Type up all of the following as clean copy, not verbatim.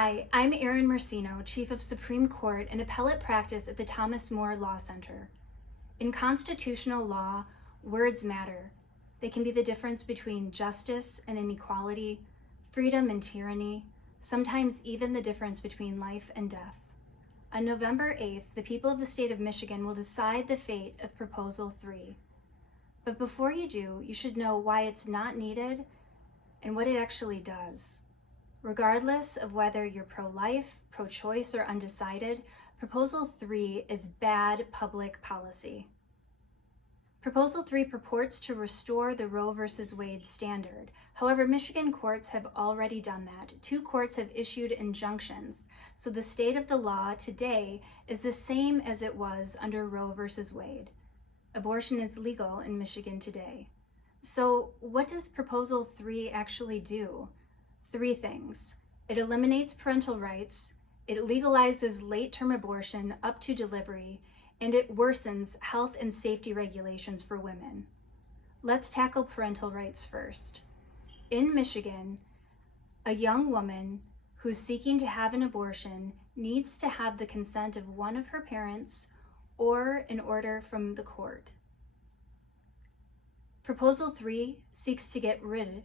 Hi, I'm Erin Mercino, Chief of Supreme Court and Appellate Practice at the Thomas More Law Center. In constitutional law, words matter. They can be the difference between justice and inequality, freedom and tyranny, sometimes even the difference between life and death. On November 8th, the people of the state of Michigan will decide the fate of Proposal 3. But before you do, you should know why it's not needed and what it actually does. Regardless of whether you're pro-life, pro-choice, or undecided, Proposal 3 is bad public policy. Proposal 3 purports to restore the Roe v. Wade standard. However, Michigan courts have already done that. 2 courts have issued injunctions, so the state of the law today is the same as it was under Roe v. Wade. Abortion is legal in Michigan today. So what does Proposal 3 actually do? 3 things. It eliminates parental rights, it legalizes late-term abortion up to delivery, and it worsens health and safety regulations for women. Let's tackle parental rights first. In Michigan, a young woman who's seeking to have an abortion needs to have the consent of one of her parents or an order from the court. Proposal 3 seeks to get rid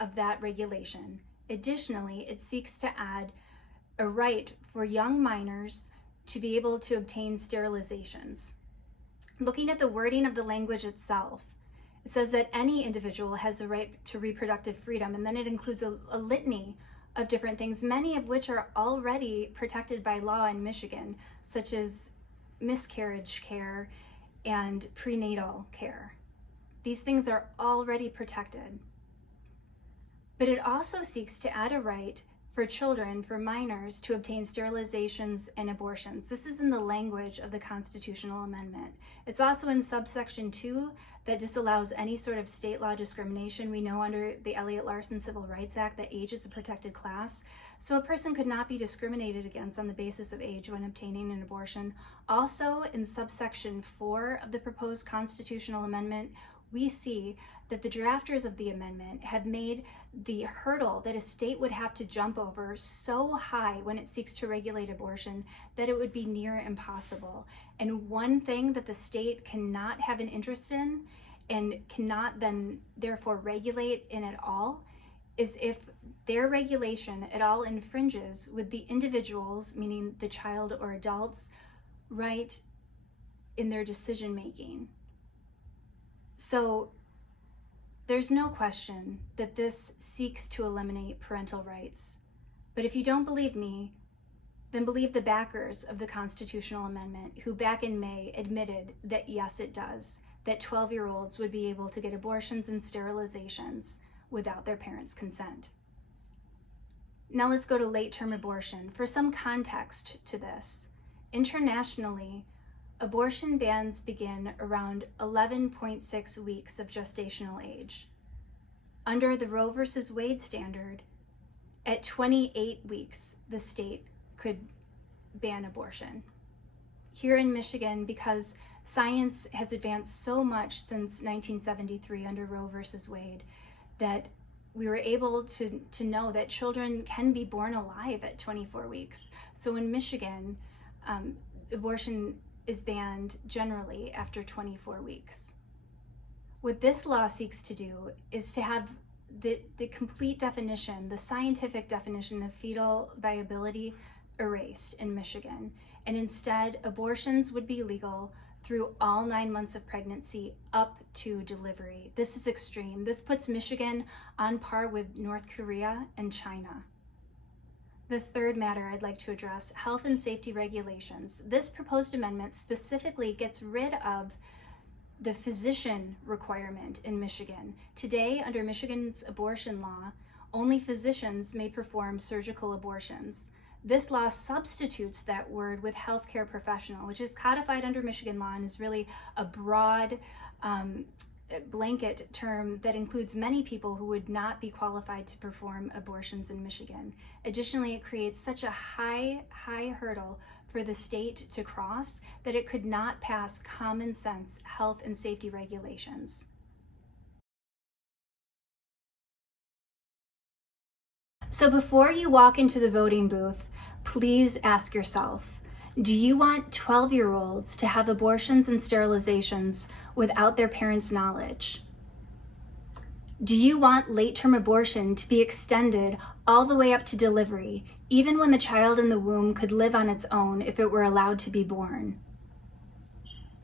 of that regulation. Additionally, it seeks to add a right for young minors to be able to obtain sterilizations. Looking at the wording of the language itself, it says that any individual has a right to reproductive freedom, and then it includes a litany of different things, many of which are already protected by law in Michigan, such as miscarriage care and prenatal care. These things are already protected. But it also seeks to add a right for children, for minors, to obtain sterilizations and abortions. This is in the language of the constitutional amendment. It's also in subsection 2 that disallows any sort of state law discrimination. We know under the Elliott-Larsen Civil Rights Act that age is a protected class, so a person could not be discriminated against on the basis of age when obtaining an abortion. Also in subsection 4 of the proposed constitutional amendment, we see that the drafters of the amendment have made the hurdle that a state would have to jump over so high when it seeks to regulate abortion that it would be near impossible. And one thing that the state cannot have an interest in and cannot then therefore regulate in at all is if their regulation at all infringes with the individual's, meaning the child or adult's, right in their decision making. So there's no question that this seeks to eliminate parental rights. But if you don't believe me, then believe the backers of the constitutional amendment, who back in May admitted that yes, it does, that 12-year-olds would be able to get abortions and sterilizations without their parents' consent. Now let's go to late-term abortion. For some context to this, internationally, abortion bans begin around 11.6 weeks of gestational age. Under the Roe v. Wade standard, at 28 weeks, the state could ban abortion. Here in Michigan, because science has advanced so much since 1973 under Roe v. Wade, that we were able to know that children can be born alive at 24 weeks. So in Michigan, abortion is banned generally after 24 weeks. What this law seeks to do is to have the complete definition, the scientific definition of fetal viability erased in Michigan. And instead, abortions would be legal through all 9 months of pregnancy up to delivery. This is extreme. This puts Michigan on par with North Korea and China. The third matter I'd like to address, health and safety regulations. This proposed amendment specifically gets rid of the physician requirement in Michigan. Today, under Michigan's abortion law, only physicians may perform surgical abortions. This law substitutes that word with healthcare professional, which is codified under Michigan law and is really a broad blanket term that includes many people who would not be qualified to perform abortions in Michigan. Additionally, it creates such a high hurdle for the state to cross that it could not pass common sense health and safety regulations. So So before you walk into the voting booth, please ask yourself, do you want 12-year-olds to have abortions and sterilizations without their parents' knowledge? Do you want late-term abortion to be extended all the way up to delivery, even when the child in the womb could live on its own if it were allowed to be born?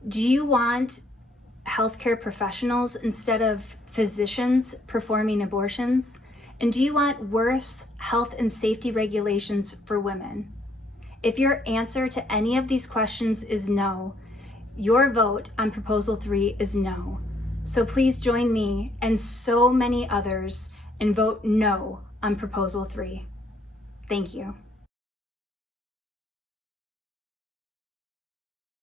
Do you want healthcare professionals instead of physicians performing abortions? And do you want worse health and safety regulations for women? If your answer to any of these questions is no, your vote on Proposal 3 is no. So please join me and so many others and vote no on Proposal 3. Thank you.